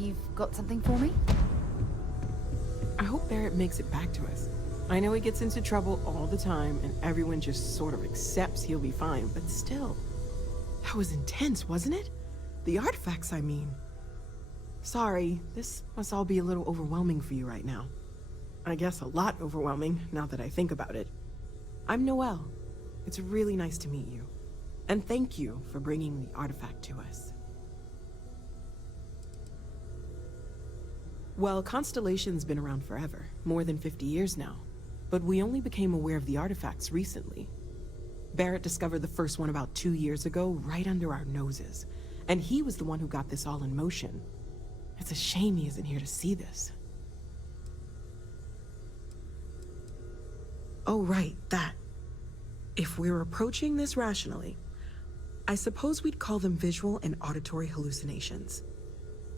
You've got something for me? I hope Barrett makes it back to us. I know he gets into trouble all the time, and everyone just sort of accepts he'll be fine, but still. That was intense, wasn't it? The artifacts, I mean. Sorry, this must all be a little overwhelming for you right now. I guess a lot overwhelming, now that I think about it. I'm Noelle. It's really nice to meet you. And thank you for bringing the artifact to us. Well, Constellation's been around forever, more than 50 years now. But we only became aware of the artifacts recently. Barrett discovered the first one about 2 years ago, right under our noses. And he was the one who got this all in motion. It's a shame he isn't here to see this. Oh, right, that. If we're approaching this rationally, I suppose we'd call them visual and auditory hallucinations.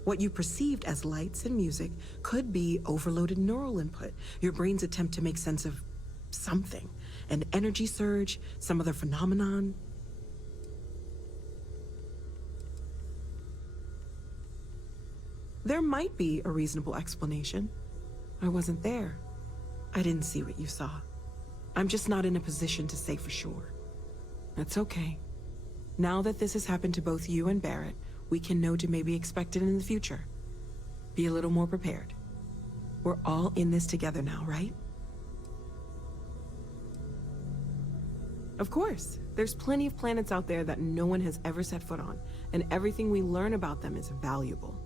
What you perceived as lights and music could be overloaded neural input, your brain's attempt to make sense of something. An energy surge, some other phenomenon. There might be a reasonable explanation. I wasn't there. I didn't see what you saw. I'm just not in a position to say for sure. That's okay. Now that this has happened to both you and Barrett, we can know to maybe expect it in the future. Be a little more prepared. We're all in this together now, right? Of course. There's plenty of planets out there that no one has ever set foot on, and everything we learn about them is valuable.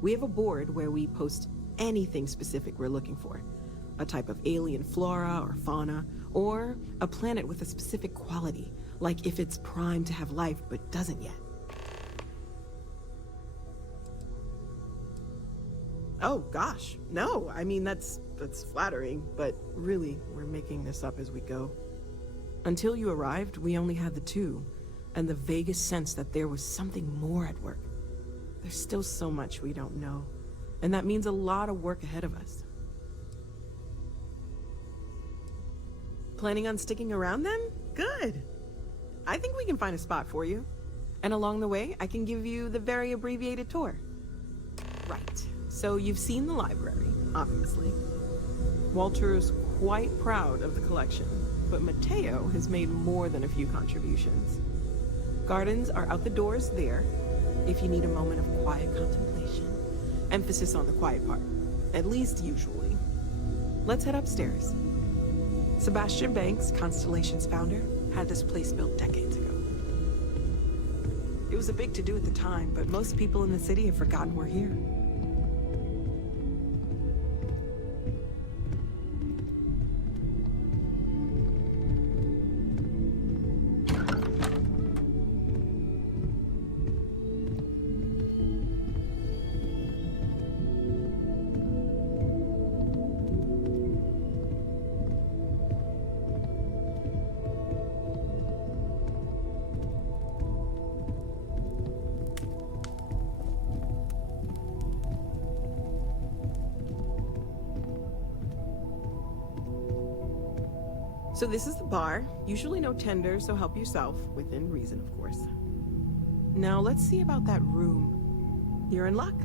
We have a board where we post anything specific we're looking for. A type of alien flora or fauna, or a planet with a specific quality, like if it's primed to have life but doesn't yet. Oh gosh, no, I mean that's flattering, but really, we're making this up as we go. Until you arrived, we only had the two, and the vaguest sense that there was something more at work. There's still so much we don't know, and that means a lot of work ahead of us. Planning on sticking around then? Good. I think we can find a spot for you. And along the way, I can give you the very abbreviated tour. Right. So you've seen the library, obviously. Walter's quite proud of the collection, but Mateo has made more than a few contributions. Gardens are out the doors there, if you need a moment of quiet contemplation. Emphasis on the quiet part, at least usually. Let's head upstairs. Sebastian Banks, Constellation's founder, had this place built decades ago. It was a big to-do at the time, but most people in the city have forgotten we're here. So this is the bar. Usually no tender, so help yourself, within reason, of course. Now let's see about that room. You're in luck.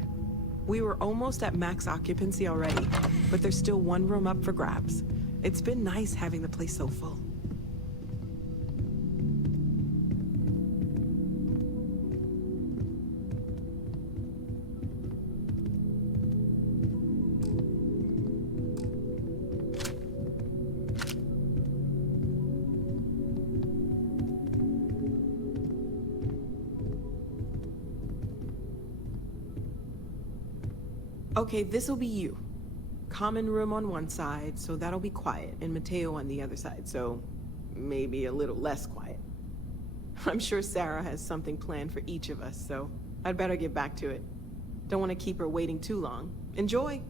We were almost at max occupancy already, but there's still one room up for grabs. It's been nice having the place so full. Okay, this'll be you. Common room on one side, so that'll be quiet, and Mateo on the other side, so maybe a little less quiet. I'm sure Sarah has something planned for each of us, so I'd better get back to it. Don't want to keep her waiting too long. Enjoy!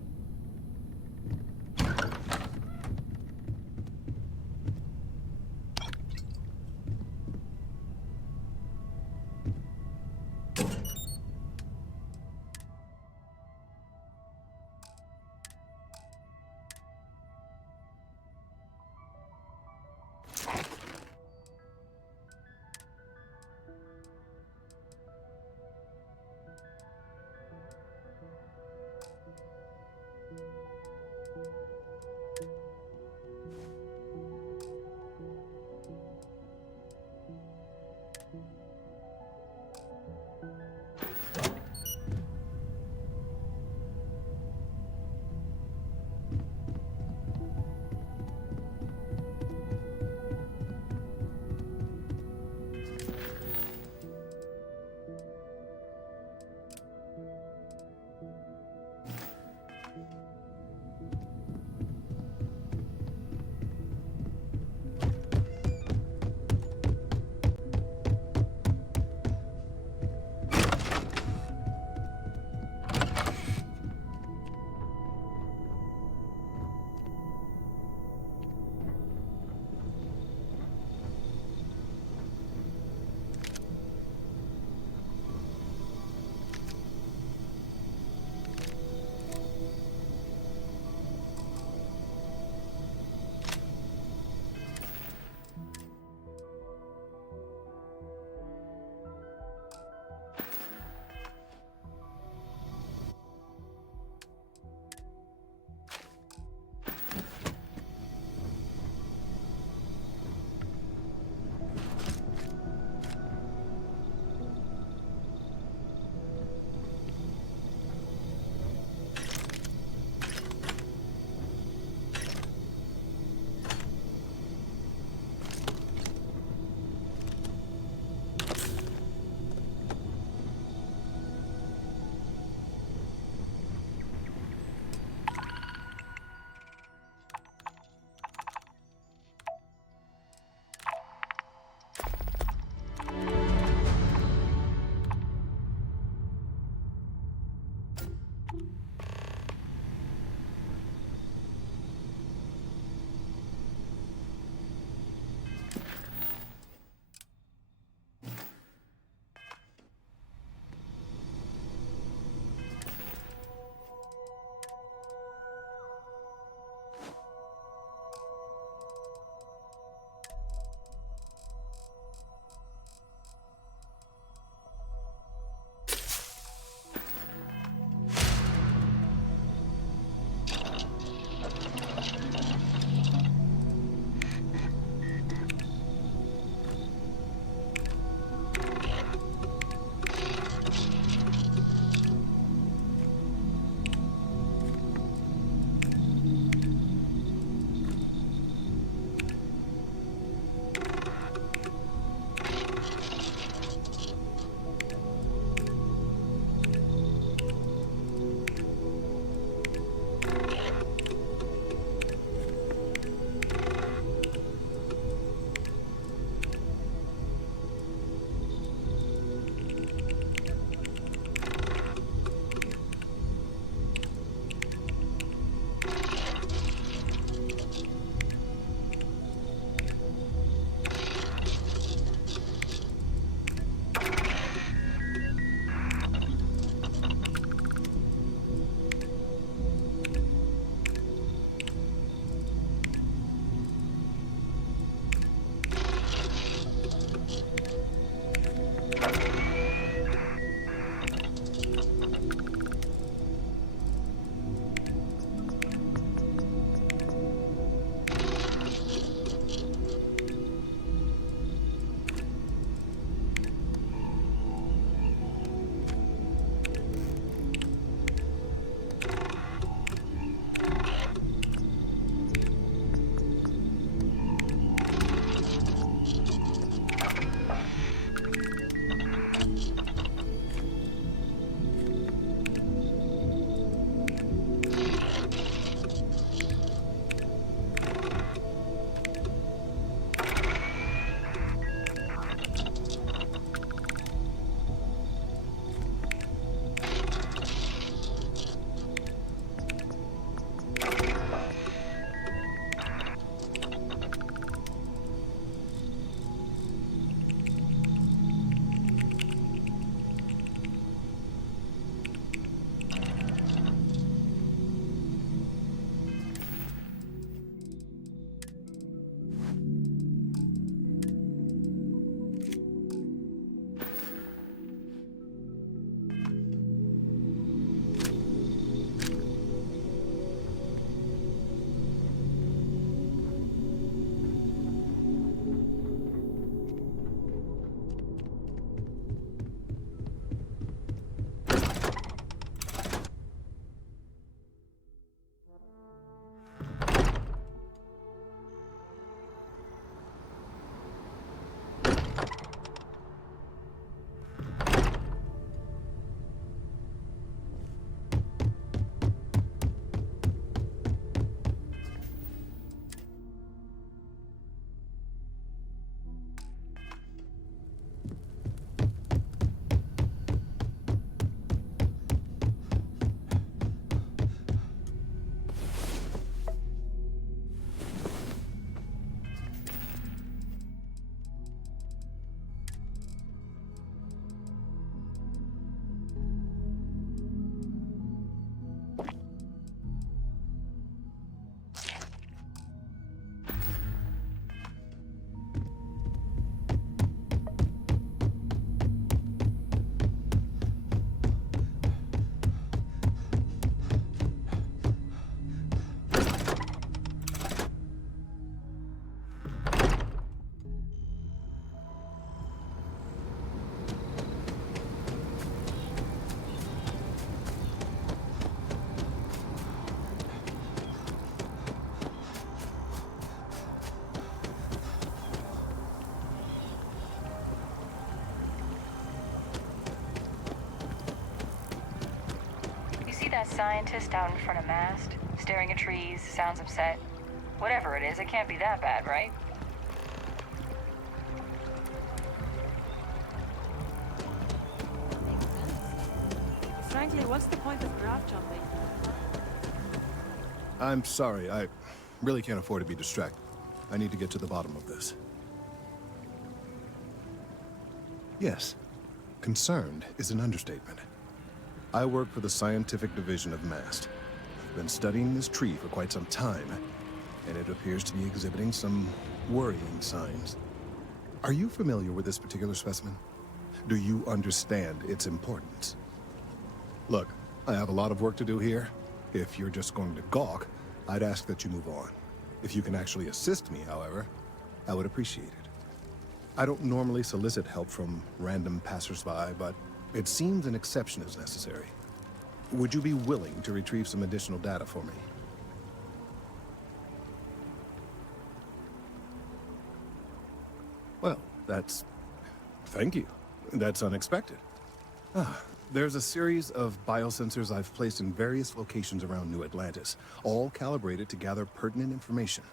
That scientist out in front of mast, staring at trees, sounds upset. Whatever it is, it can't be that bad, right? Frankly, what's the point of graph jumping? I'm sorry, I really can't afford to be distracted. I need to get to the bottom of this. Yes, concerned is an understatement. I work for the scientific division of MAST. I've been studying this tree for quite some time, and it appears to be exhibiting some worrying signs. Are you familiar with this particular specimen? Do you understand its importance? Look, I have a lot of work to do here. If you're just going to gawk, I'd ask that you move on. If you can actually assist me, however, I would appreciate it. I don't normally solicit help from random passersby, but it seems an exception is necessary. Would you be willing to retrieve some additional data for me? Well, thank you. That's unexpected. There's a series of biosensors I've placed in various locations around New Atlantis, all calibrated to gather pertinent information.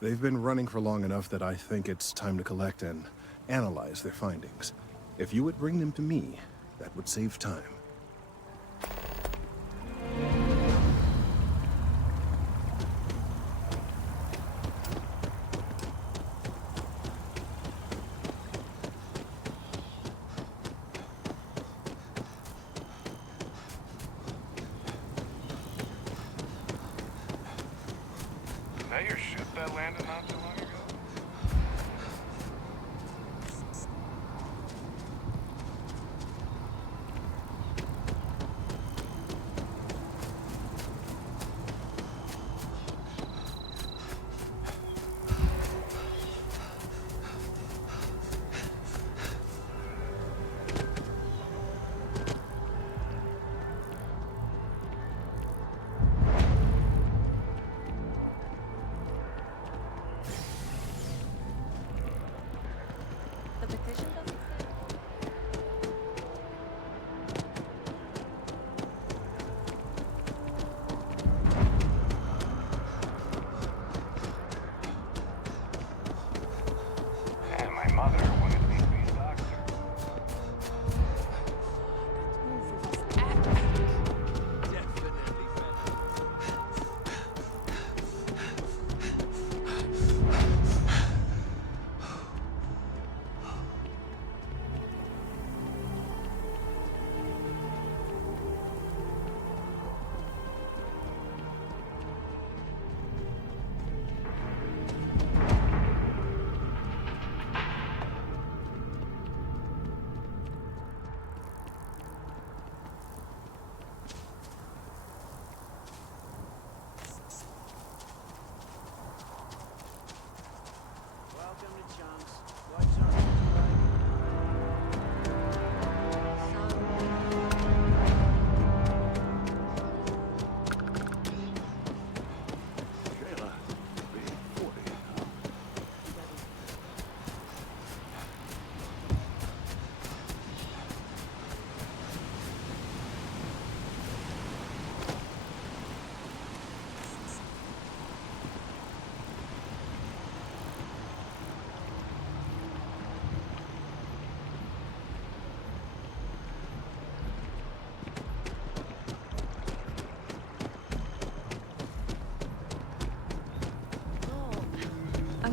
They've been running for long enough that I think it's time to collect and analyze their findings. If you would bring them to me, that would save time. Is that your ship that landed not too long ago?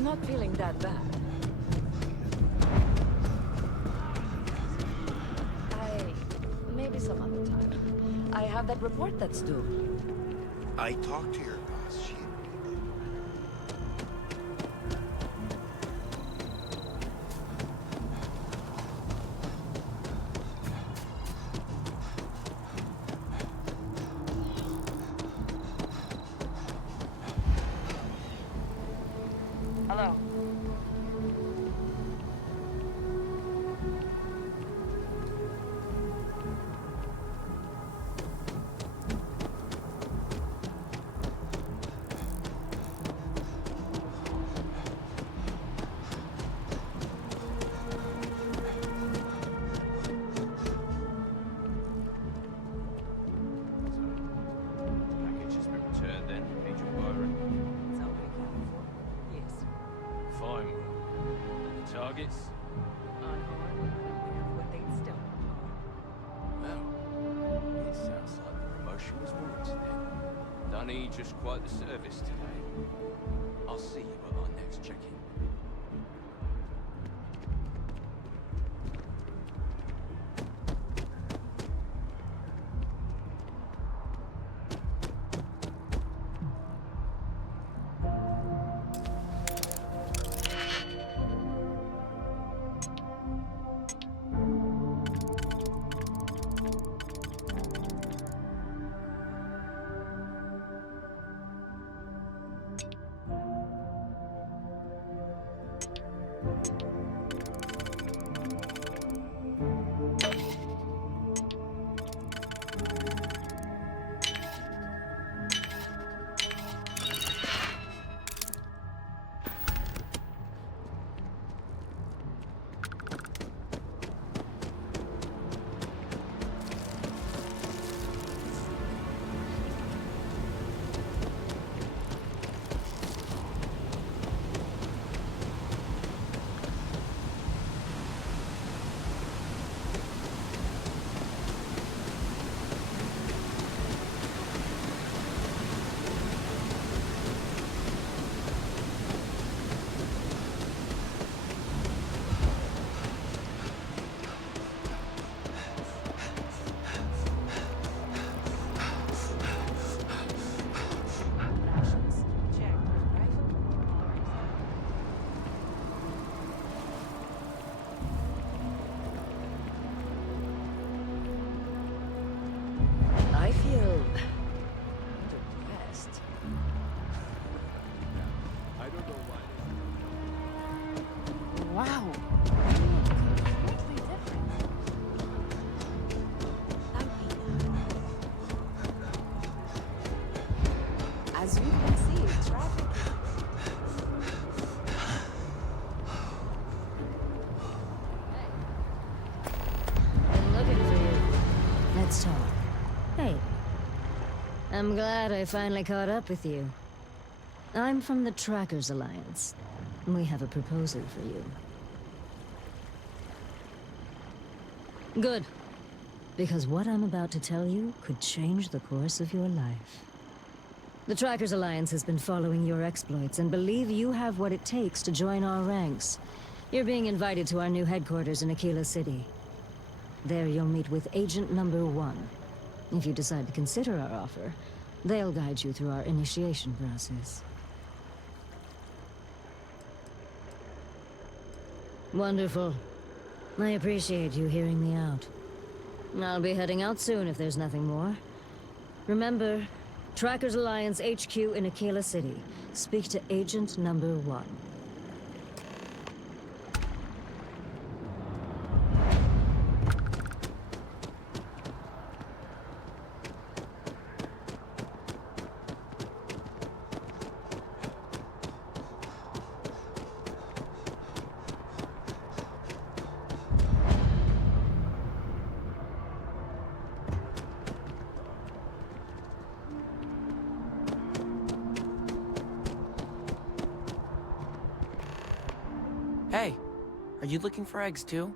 I'm not feeling that bad. Maybe some other time. I have that report that's due. I talked to your boss. She... Hello. Package has been returned then, Agent Byron. It's already accounted for. Yes. Fine. And the targets? Unarmed, unaware of what they'd stolen. Well, it sounds like the promotion was warranted then. Done he just quite the service today. I'll see you at our next check-in. Rations. Check. Rifle. Already I feel depressed. I don't know why. Wow. Completely different. As you can see, traffic. Been looking for you. Let's talk. Hey. I'm glad I finally caught up with you. I'm from the Trackers Alliance. We have a proposal for you. Good. Because what I'm about to tell you could change the course of your life. The Trackers Alliance has been following your exploits and believe you have what it takes to join our ranks. You're being invited to our new headquarters in Aquila City. There you'll meet with Agent Number 1. If you decide to consider our offer, they'll guide you through our initiation process. Wonderful. I appreciate you hearing me out. I'll be heading out soon if there's nothing more. Remember, Trackers Alliance HQ in Aquila City. Speak to Agent Number 1. Hey, are you looking for eggs too?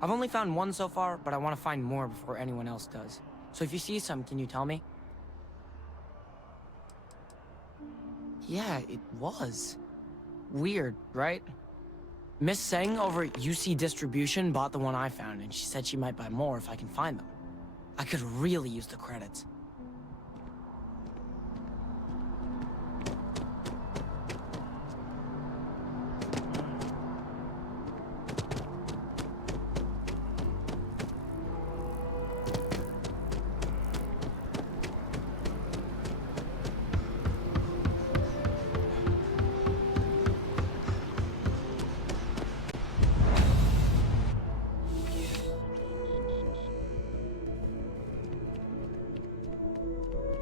I've only found one so far, but I want to find more before anyone else does. So if you see some, can you tell me? Yeah, it was. Weird, right? Miss Seng over at UC Distribution bought the one I found, and she said she might buy more if I can find them. I could really use the credits.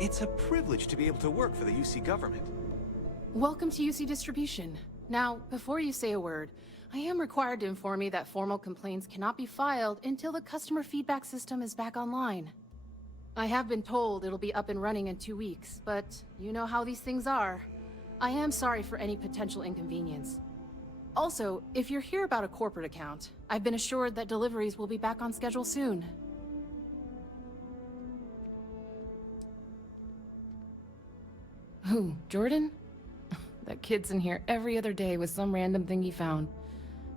It's a privilege to be able to work for the UC government. Welcome to UC Distribution. Now, before you say a word, I am required to inform you that formal complaints cannot be filed until the customer feedback system is back online. I have been told it'll be up and running in 2 weeks, but you know how these things are. I am sorry for any potential inconvenience. Also, if you're here about a corporate account, I've been assured that deliveries will be back on schedule soon. Who, Jordan? That kid's in here every other day with some random thing he found.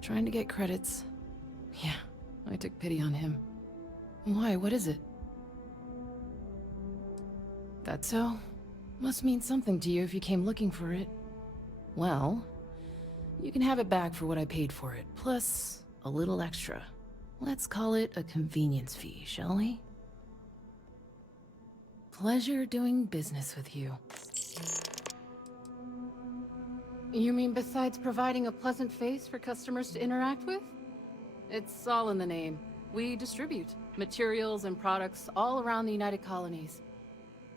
Trying to get credits. Yeah, I took pity on him. Why, what is it? That so? Must mean something to you if you came looking for it. Well, you can have it back for what I paid for it, plus a little extra. Let's call it a convenience fee, shall we? Pleasure doing business with you. You mean besides providing a pleasant face for customers to interact with? It's all in the name. We distribute materials and products all around the United Colonies.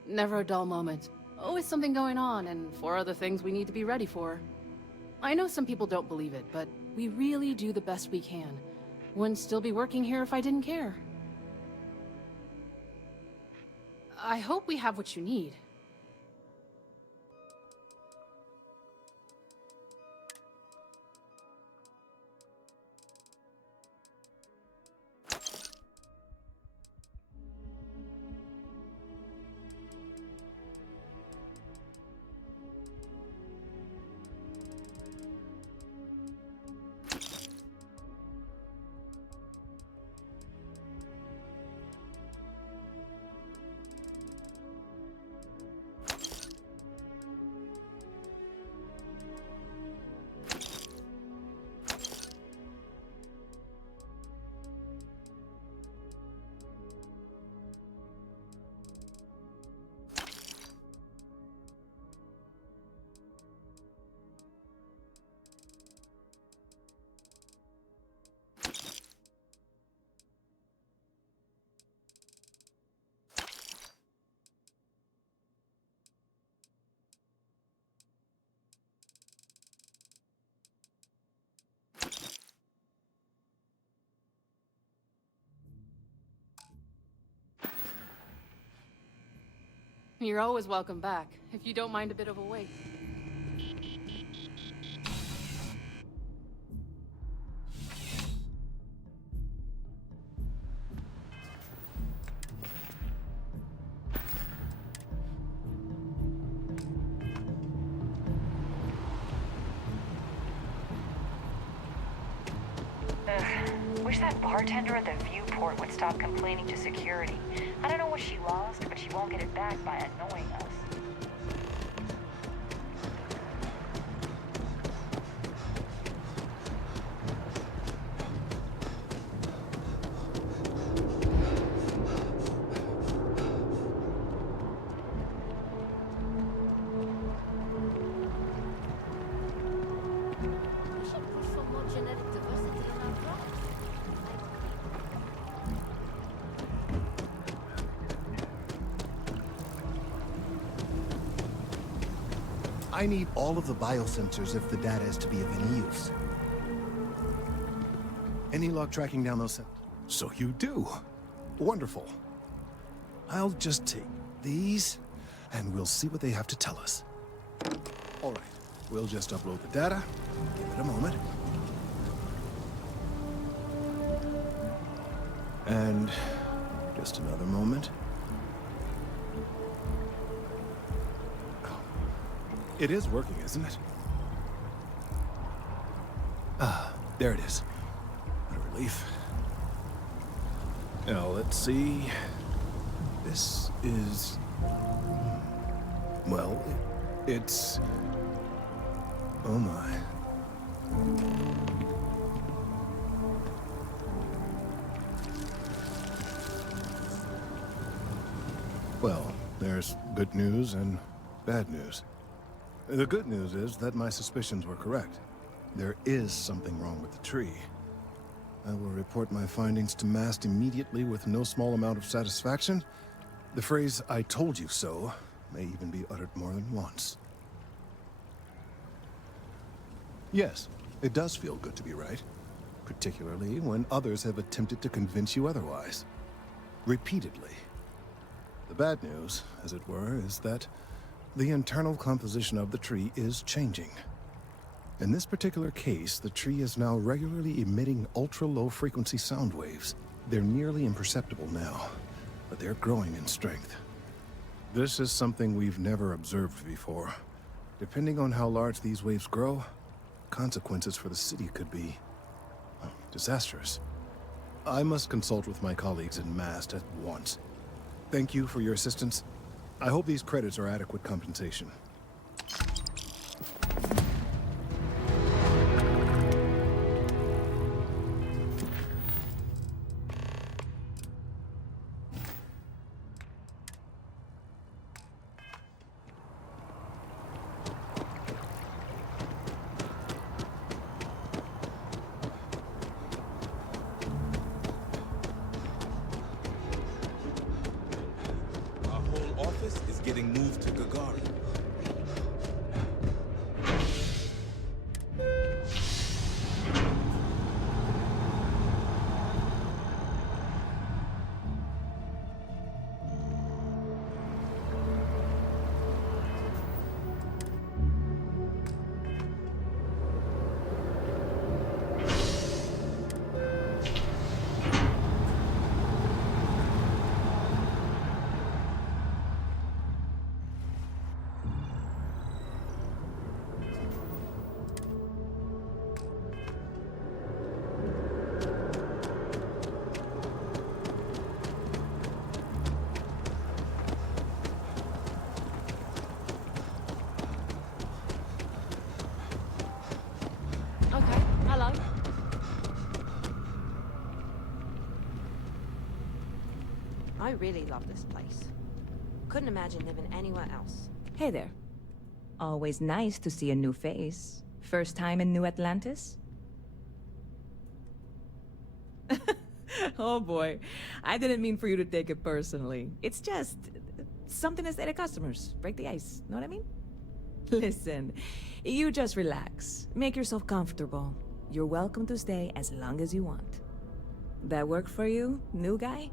Never a dull moment. Always something going on, and 4 other things we need to be ready for. I know some people don't believe it, but we really do the best we can. Wouldn't still be working here if I didn't care. I hope we have what you need. You're always welcome back, if you don't mind a bit of a wait. Wish that bartender at the viewport would stop complaining to security. I don't know what she lost, but she won't get it back by annoying us. We should push for more genetic diversity in our products. I need all of the biosensors if the data is to be of any use. Any luck tracking down those So you do. Wonderful. I'll just take these, and we'll see what they have to tell us. All right, we'll just upload the data. Give it a moment. And just another moment. It is working, isn't it? There it is. What a relief. Now, let's see. This is... Well, it's... Oh my. Well, there's good news and bad news. The good news is that my suspicions were correct. There is something wrong with the tree. I will report my findings to Mast immediately with no small amount of satisfaction. The phrase, "I told you so," may even be uttered more than once. Yes, it does feel good to be right. Particularly when others have attempted to convince you otherwise. Repeatedly. The bad news, as it were, is that the internal composition of the tree is changing. In this particular case, the tree is now regularly emitting ultra-low frequency sound waves. They're nearly imperceptible now, but they're growing in strength. This is something we've never observed before. Depending on how large these waves grow, consequences for the city could be disastrous. I must consult with my colleagues in Mast at once. Thank you for your assistance. I hope these credits are adequate compensation. Getting moved to Gagarin. I really love this place. Couldn't imagine living anywhere else. Hey there. Always nice to see a new face. First time in New Atlantis? Oh boy. I didn't mean for you to take it personally. It's just something to say to customers. Break the ice. Know what I mean? Listen, you just relax. Make yourself comfortable. You're welcome to stay as long as you want. That work for you, new guy?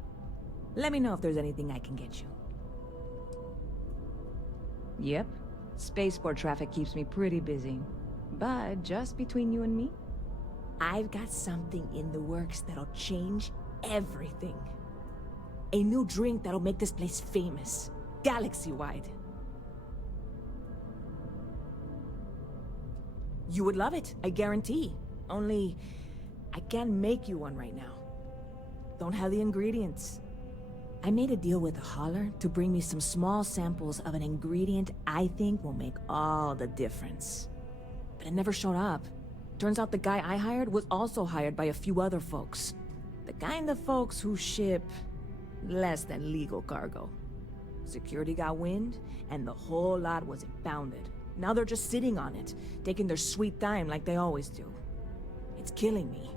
Let me know if there's anything I can get you. Yep. Spaceport traffic keeps me pretty busy. But just between you and me, I've got something in the works that'll change everything. A new drink that'll make this place famous. Galaxy-wide. You would love it, I guarantee. Only, I can't make you one right now. Don't have the ingredients. I made a deal with a hauler to bring me some small samples of an ingredient I think will make all the difference. But it never showed up. Turns out the guy I hired was also hired by a few other folks. The kind of folks who ship less than legal cargo. Security got wind, and the whole lot was impounded. Now they're just sitting on it, taking their sweet time like they always do. It's killing me.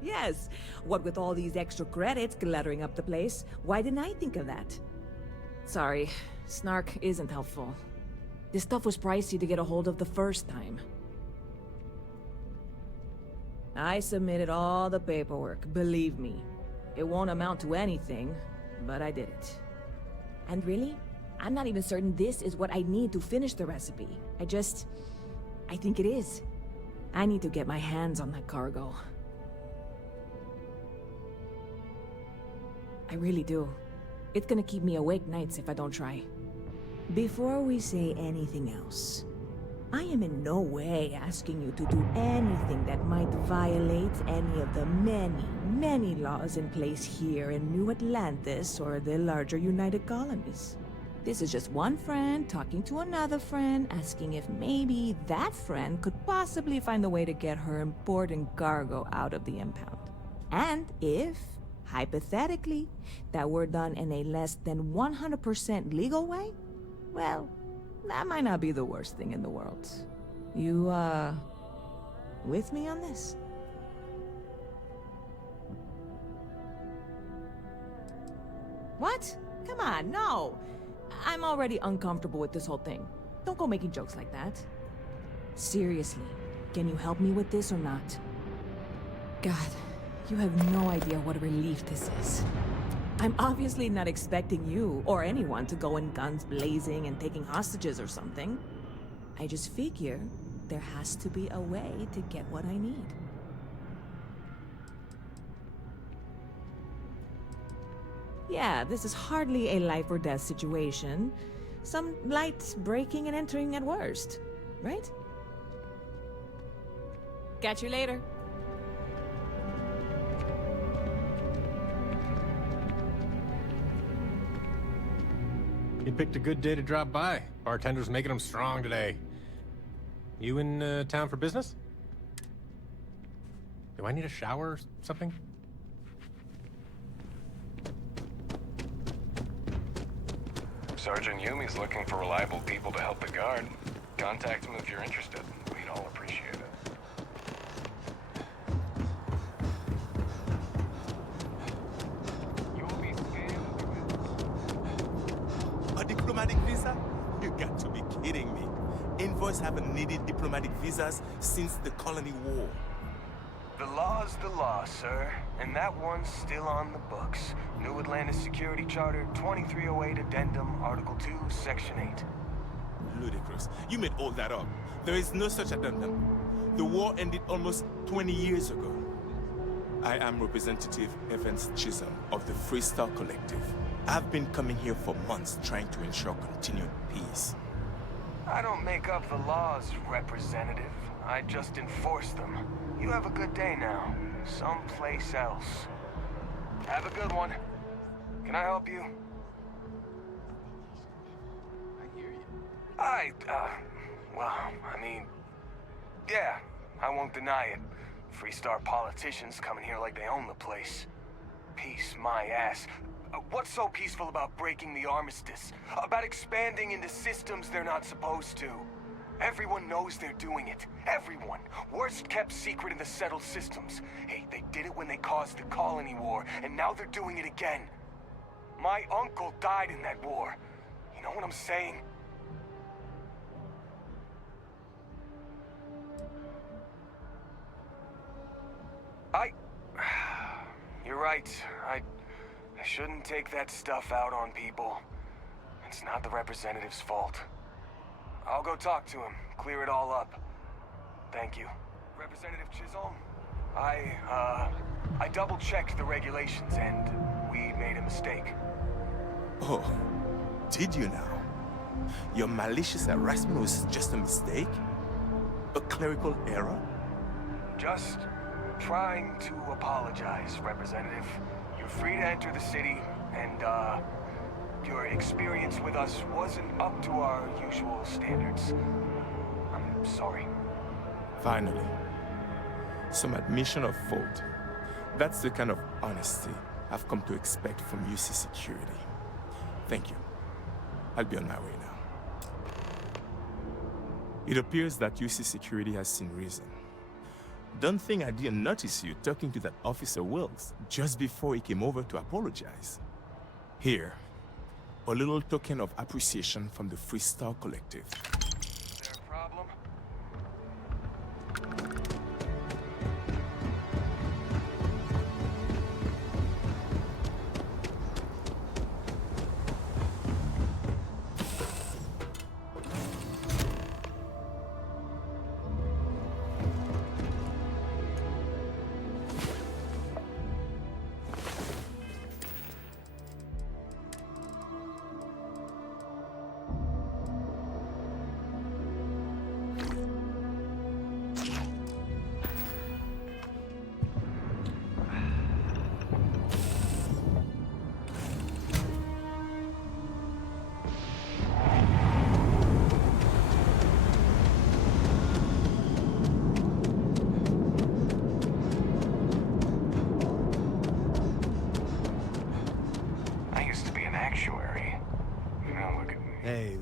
Yes. What with all these extra credits cluttering up the place, why didn't I think of that? Sorry, snark isn't helpful. This stuff was pricey to get a hold of the first time. I submitted all the paperwork, believe me. It won't amount to anything, but I did it. And really, I'm not even certain this is what I need to finish the recipe. I think it is. I need to get my hands on that cargo. I really do. It's gonna keep me awake nights if I don't try. Before we say anything else, I am in no way asking you to do anything that might violate any of the many, many laws in place here in New Atlantis or the larger United Colonies. This is just one friend talking to another friend, asking if maybe that friend could possibly find a way to get her important cargo out of the impound. And if, hypothetically, that were done in a less than 100% legal way, well, that might not be the worst thing in the world. You, with me on this? What? Come on, no! I'm already uncomfortable with this whole thing. Don't go making jokes like that. Seriously, can you help me with this or not? God, you have no idea what a relief this is. I'm obviously not expecting you or anyone to go in guns blazing and taking hostages or something. I just figure there has to be a way to get what I need. Yeah, this is hardly a life or death situation. Some light breaking and entering at worst, right? Catch you later. You picked a good day to drop by. Bartender's making them strong today. You in town for business? Do I need a shower or something? Sergeant Yumi's looking for reliable people to help the guard. Contact him if you're interested. We'd all appreciate it. A diplomatic visa? You got to be kidding me. Envoys haven't needed diplomatic visas since the Colony War. The law's the law, sir. And that one's still on the books. New Atlantis Security Charter 2308 Addendum, Article 2, Section 8. Ludicrous. You made all that up. There is no such addendum. The war ended almost 20 years ago. I am Representative Evans Chisholm of the Freestar Collective. I've been coming here for months trying to ensure continued peace. I don't make up the laws, Representative. I just enforce them. You have a good day now. Someplace else. Have a good one. Can I help you? I hear you. Well, I mean, yeah, I won't deny it. Freestar politicians coming here like they own the place. Peace my ass. What's so peaceful about breaking the armistice? About expanding into systems they're not supposed to? Everyone knows they're doing it. Everyone. Worst kept secret in the settled systems. Hey, they did it when they caused the Colony War, and now they're doing it again. My uncle died in that war. You know what I'm saying? You're right. I shouldn't take that stuff out on people. It's not the representative's fault. I'll go talk to him, clear it all up. Thank you. Representative Chisholm, I double-checked the regulations and we made a mistake. Oh, did you now? Your malicious harassment was just a mistake? A clerical error? Just trying to apologize, Representative. You're free to enter the city, and, your experience with us wasn't up to our usual standards. I'm sorry. Finally. Some admission of fault. That's the kind of honesty I've come to expect from UC Security. Thank you. I'll be on my way now. It appears that UC Security has seen reason. Don't think I didn't notice you talking to that Officer Wills just before he came over to apologize. Here, a little token of appreciation from the Freestar Collective. Is there a problem?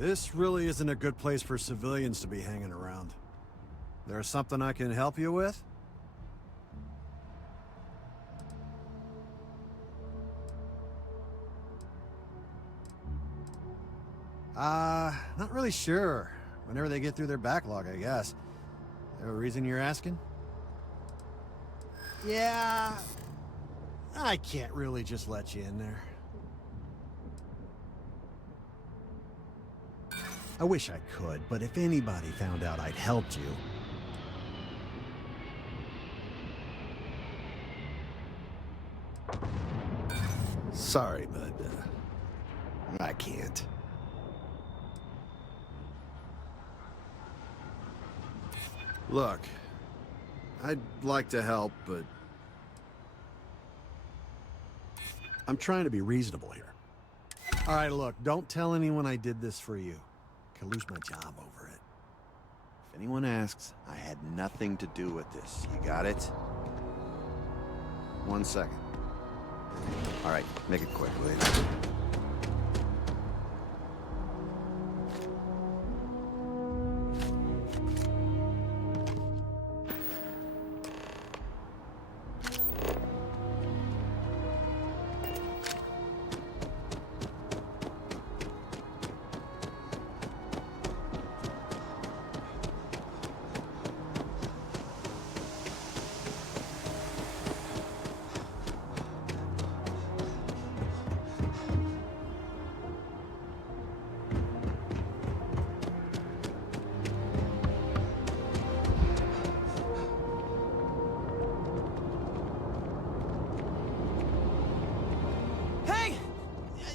This really isn't a good place for civilians to be hanging around. There's something I can help you with? Not really sure. Whenever they get through their backlog, I guess. There a reason you're asking? Yeah... I can't really just let you in there. I wish I could, but if anybody found out I'd helped you... Sorry, but I can't. Look, I'd like to help, but I'm trying to be reasonable here. All right, look, don't tell anyone I did this for you. I could lose my job over it. If anyone asks, I had nothing to do with this. You got it? 1 second. All right, make it quick, will you?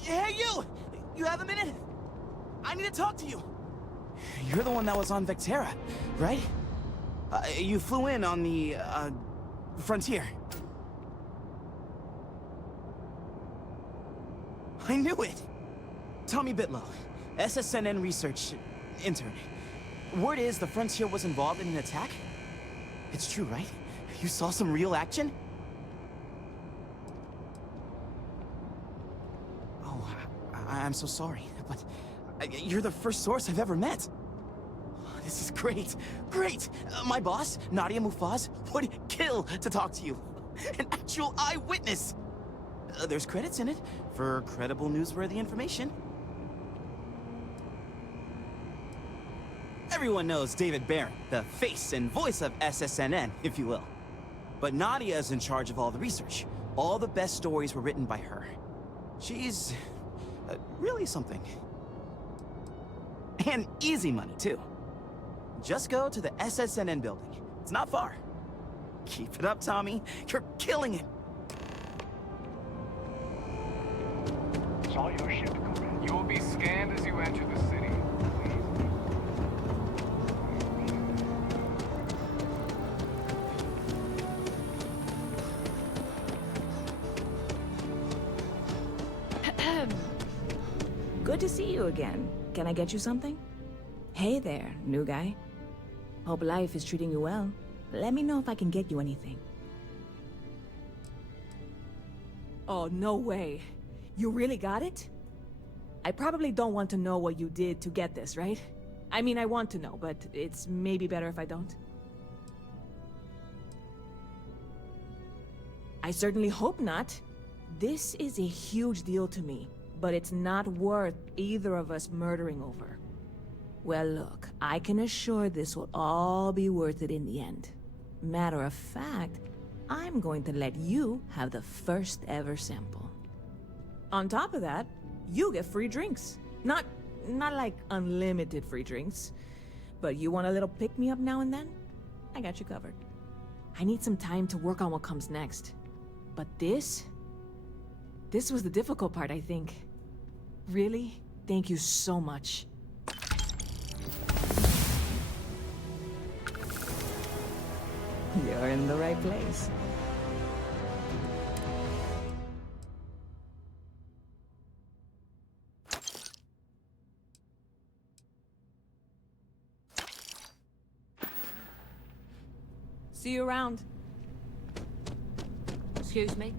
Hey, you! You have a minute? I need to talk to you. You're the one that was on Vectera, right? You flew in on the, Frontier. I knew it! Tommy Bitlow, SSNN research intern. Word is the Frontier was involved in an attack? It's true, right? You saw some real action? I'm so sorry, but you're the first source I've ever met. This is great, great! My boss, Nadia Mufaz, would kill to talk to you. An actual eyewitness! There's credits in it for credible newsworthy information. Everyone knows David Barron, the face and voice of SSNN, if you will. But Nadia is in charge of all the research. All the best stories were written by her. She's... really something. And easy money, too. Just go to the SSNN building. It's not far. Keep it up, Tommy. You're killing it. Saw your ship, comrade. You will be scanned as you enter the city. Good to see you again. Can I get you something? Hey there, new guy. Hope life is treating you well. Let me know if I can get you anything. Oh, no way. You really got it? I probably don't want to know what you did to get this, right? I mean, I want to know, but it's maybe better if I don't. I certainly hope not. This is a huge deal to me. But it's not worth either of us murdering over. Well, look, I can assure this will all be worth it in the end. Matter of fact, I'm going to let you have the first ever sample. On top of that, you get free drinks. Not like unlimited free drinks, but you want a little pick-me-up now and then? I got you covered. I need some time to work on what comes next. But this was the difficult part, I think. Really? Thank you so much. You're in the right place. See you around. Excuse me?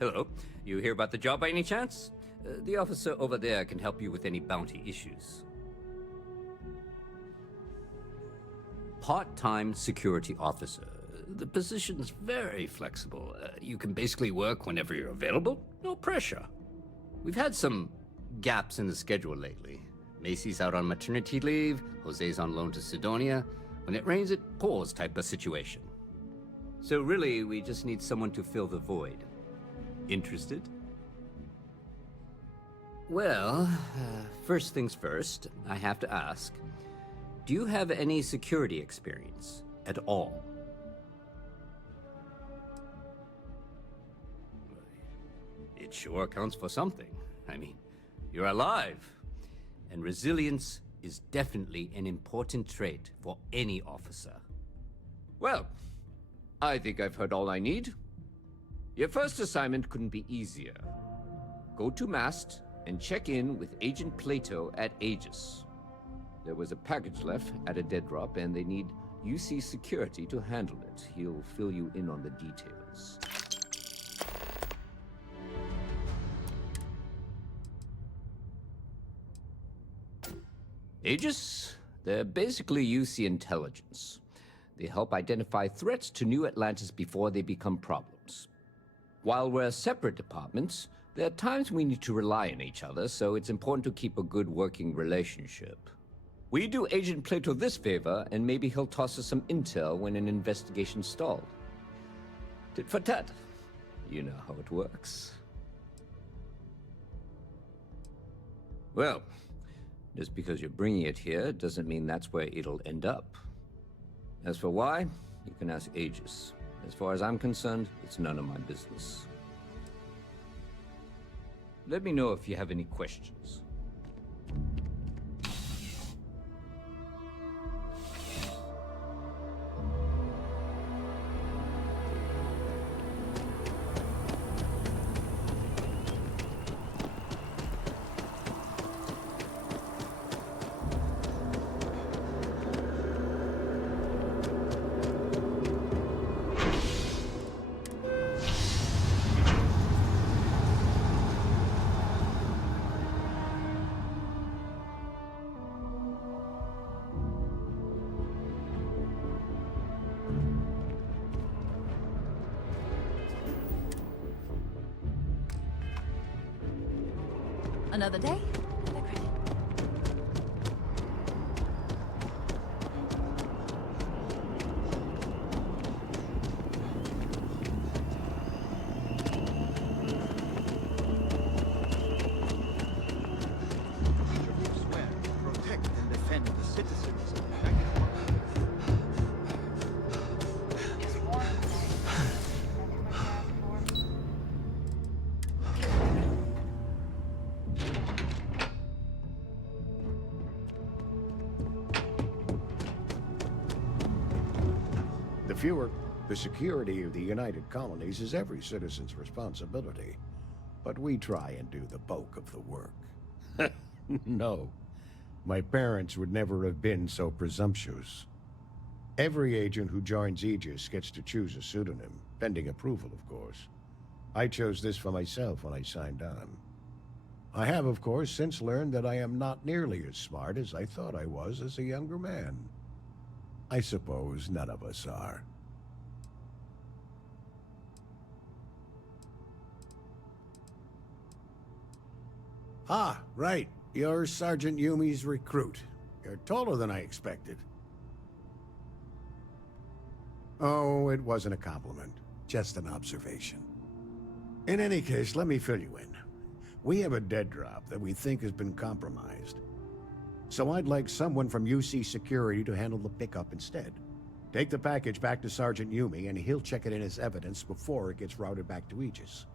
Hello. You hear about the job by any chance? The officer over there can help you with any bounty issues. Part-time security officer. The position's very flexible. You can basically work whenever you're available. No pressure. We've had some gaps in the schedule lately. Macy's out on maternity leave, Jose's on loan to Sidonia. When it rains, it pours type of situation. So really, we just need someone to fill the void. Interested? Well, first things first, I have to ask, do you have any security experience at all? It sure counts for something. I mean, you're alive. And resilience is definitely an important trait for any officer. Well, I think I've heard all I need. Your first assignment couldn't be easier. Go to Mast and check in with Agent Plato at Aegis. There was a package left at a dead drop, and they need UC security to handle it. He'll fill you in on the details. Aegis? They're basically UC intelligence. They help identify threats to New Atlantis before they become problems. While we're separate departments, there are times we need to rely on each other, so it's important to keep a good working relationship. We do Agent Plato this favor, and maybe he'll toss us some intel when an investigation stalled. Tit for tat. You know how it works. Well, just because you're bringing it here doesn't mean that's where it'll end up. As for why, you can ask Aegis. As far as I'm concerned, it's none of my business. Let me know if you have any questions. Another day, another credit. Swear to protect and defend the citizens of The security of the United Colonies is every citizen's responsibility, but we try and do the bulk of the work. No, my parents would never have been so presumptuous. Every agent who joins Aegis gets to choose a pseudonym, pending approval, of course. I chose this for myself when I signed on. I have, of course, since learned that I am not nearly as smart as I thought I was as a younger man. I suppose none of us are. Ah, right. You're Sergeant Yumi's recruit. You're taller than I expected. Oh, it wasn't a compliment. Just an observation. In any case, let me fill you in. We have a dead drop that we think has been compromised. So I'd like someone from UC Security to handle the pickup instead. Take the package back to Sergeant Yumi, and he'll check it in as evidence before it gets routed back to Aegis.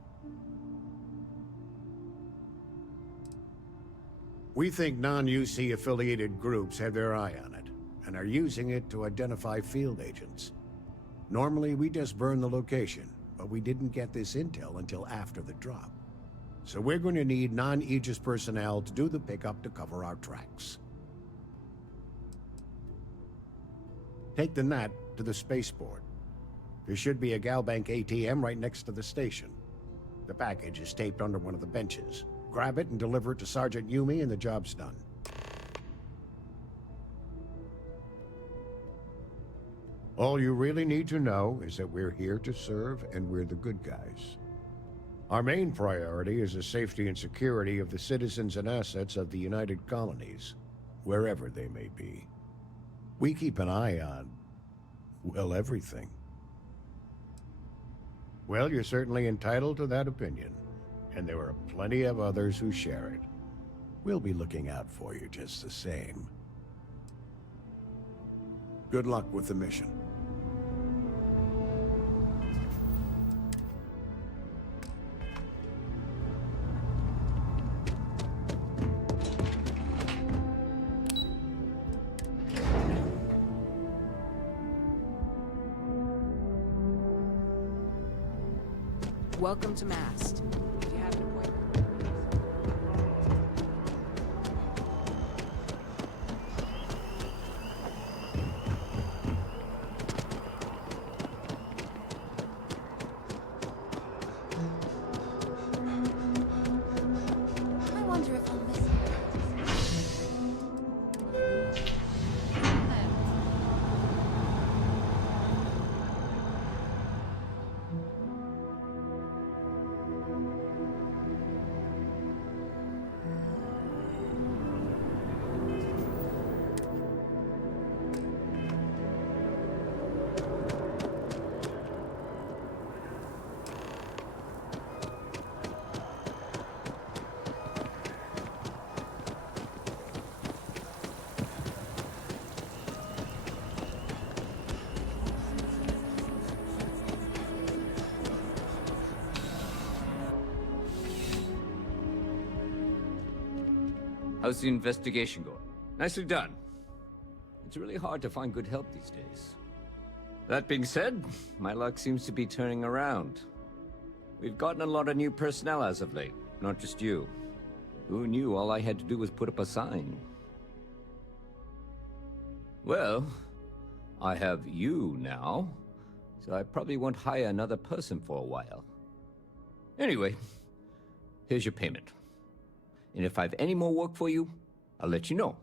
We think non-UC affiliated groups have their eye on it, and are using it to identify field agents. Normally, we just burn the location, but we didn't get this intel until after the drop. So we're going to need non-Aegis personnel to do the pickup to cover our tracks. Take the Nat to the spaceport. There should be a Galbank ATM right next to the station. The package is taped under one of the benches. Grab it and deliver it to Sergeant Yumi and the job's done. All you really need to know is that we're here to serve and we're the good guys. Our main priority is the safety and security of the citizens and assets of the United Colonies, wherever they may be. We keep an eye on, well, everything. Well, you're certainly entitled to that opinion, and there are plenty of others who share it. We'll be looking out for you just the same. Good luck with the mission. Welcome to Mast. If you have an appointment. I wonder if I'll miss it. How's the investigation going? Nicely done. It's really hard to find good help these days. That being said, my luck seems to be turning around. We've gotten a lot of new personnel as of late, not just you. Who knew all I had to do was put up a sign? Well, I have you now, so I probably won't hire another person for a while. Anyway, here's your payment. And if I have any more work for you, I'll let you know.